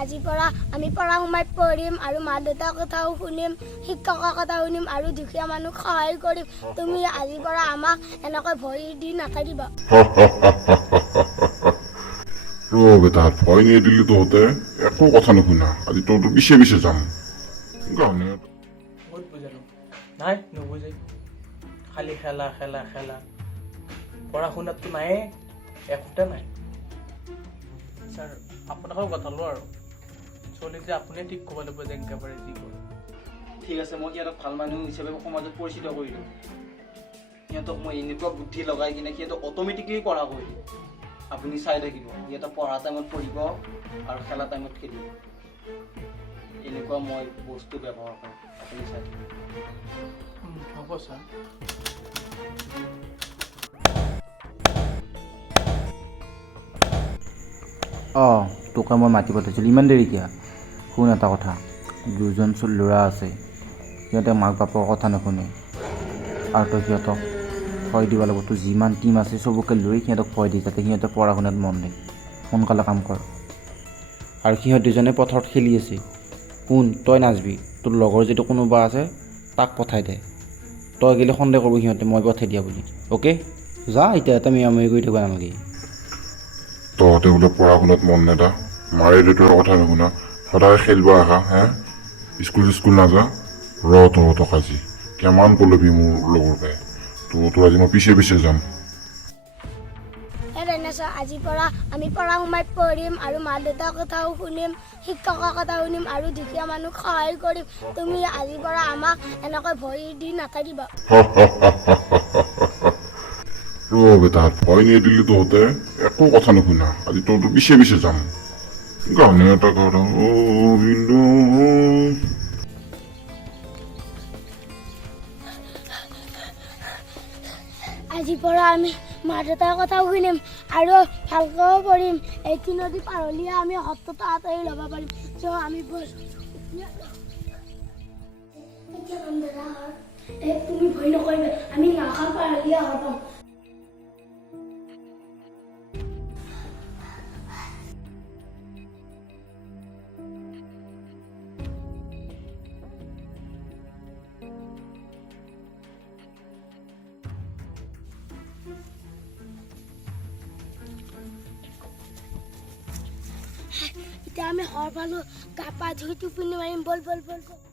আজিৰ পৰা আমি পঢ়া সোমাই পঢ়িম আৰু মা দেউতাৰ কথাও শুনিম, শিক্ষকৰ কথা শুনিম আৰু দুখীয়া মানুহক সহায় কৰিম। তুমি আজিৰ পৰা আমাক এনেকৈ ভয় দি নাথাকিবা। বেটা ভয় নিয়ে দিলি তহঁতে একো কথা নুশুনা। আজি তহঁতৰ পিছে পিছে যাম। বহুত বুজালো, নাই নুবুজে। খালি খেলা খেলা খেলা, পঢ়া শুনাততো নায়ে, একোটা নাই। ছাৰ আপোনাকো কথালো আৰু চলি যে আপুনিয়ে ঠিক ক'ব লাগিব যে একেবাৰে যি কৰে। ঠিক আছে, মই সিহঁতক ভাল মানুহ হিচাপে সমাজত পৰিচিত কৰিলোঁ। সিহঁতক মই এনেকুৱা বুদ্ধি লগাই কিনে সিহঁতক অট'মেটিকলি পঢ়া কৰিলোঁ। আপুনি চাই থাকিব, সিহঁতক পঢ়া টাইমত পঢ়িব আৰু খেলা টাইমত খেলিব। এনেকুৱা মই বস্তু ব্যৱহাৰ কৰোঁ, আপুনি চাই থাকিব। হ'ব ছাৰ। তোকে মই মাতি পঠাইছিলোঁ ইমান দেৰি কিয়? শুন এটা কথা, দুজন ল'ৰা আছে, সিহঁতে মাক বাপৰ কথা নুশুনে আৰু তই সিহঁতক ভয় দিব লাগিব। তোৰ যিমান টিম আছে চবকে লৈ সিহঁতক ভয় দি যাতে সিহঁতে পঢ়া শুনাত মন দিয়ে। সোনকালে কাম কৰ। আৰু সিহঁত দুজনে পথাৰত খেলি আছে। শুন, তই নাযাবি, তোৰ লগৰ যিটো কোনোবা আছে তাক পঠাই দে। তই গ'লে সন্দেহ কৰিব সিহঁতে মই পঠাই দিয়া বুলি। অ'কে, যা এতিয়া এটা মিয়ামৰি কৰি থাকিব নালাগে। তহঁতে বোলে পঢ়া শুনাত মন নেদা, মাৰে দেউতাৰ কথা নুশুনা, সদায় খেলিব আহা হে, স্কুল নাযা। তহঁতক আজি কিমান পলবি মোৰ লগৰ পাই, তোৰ আজি মই পিছে পিছে যাম। আজিৰ পৰা আমি পঢ়া সোমাই পঢ়িম আৰু মা দেউতাৰ কথাও শুনিম, শিক্ষকৰ কথা শুনিম আৰু দুখীয়া মানুহক সহায় কৰিম। তুমি আজিৰ পৰা আমাক এনেকৈ ভয় দি নাথাকিবা। বেটা ভয় নিয়ে দিলি তহঁতে একো কথা নুশুনা। আজি তহঁতৰ পিছে পিছে যাম। গানে এটা গাড়া আজিৰ পৰা আমি মা দেউতাৰ কথাও শুনিম আৰু ভালকৈও পঢ়িম। এইটো নদী পাৰ হ'লে আমি শত্ৰুতা আঁতৰি ল'ব পাৰিম। আমি তুমি ভয় নকৰিবা, আমি নাখাম পাৰ হ'লে পাম। এতিয়া আমি হৰ পালো, গা পা ধুই টোপনি মাৰিম। বল বল বল বল।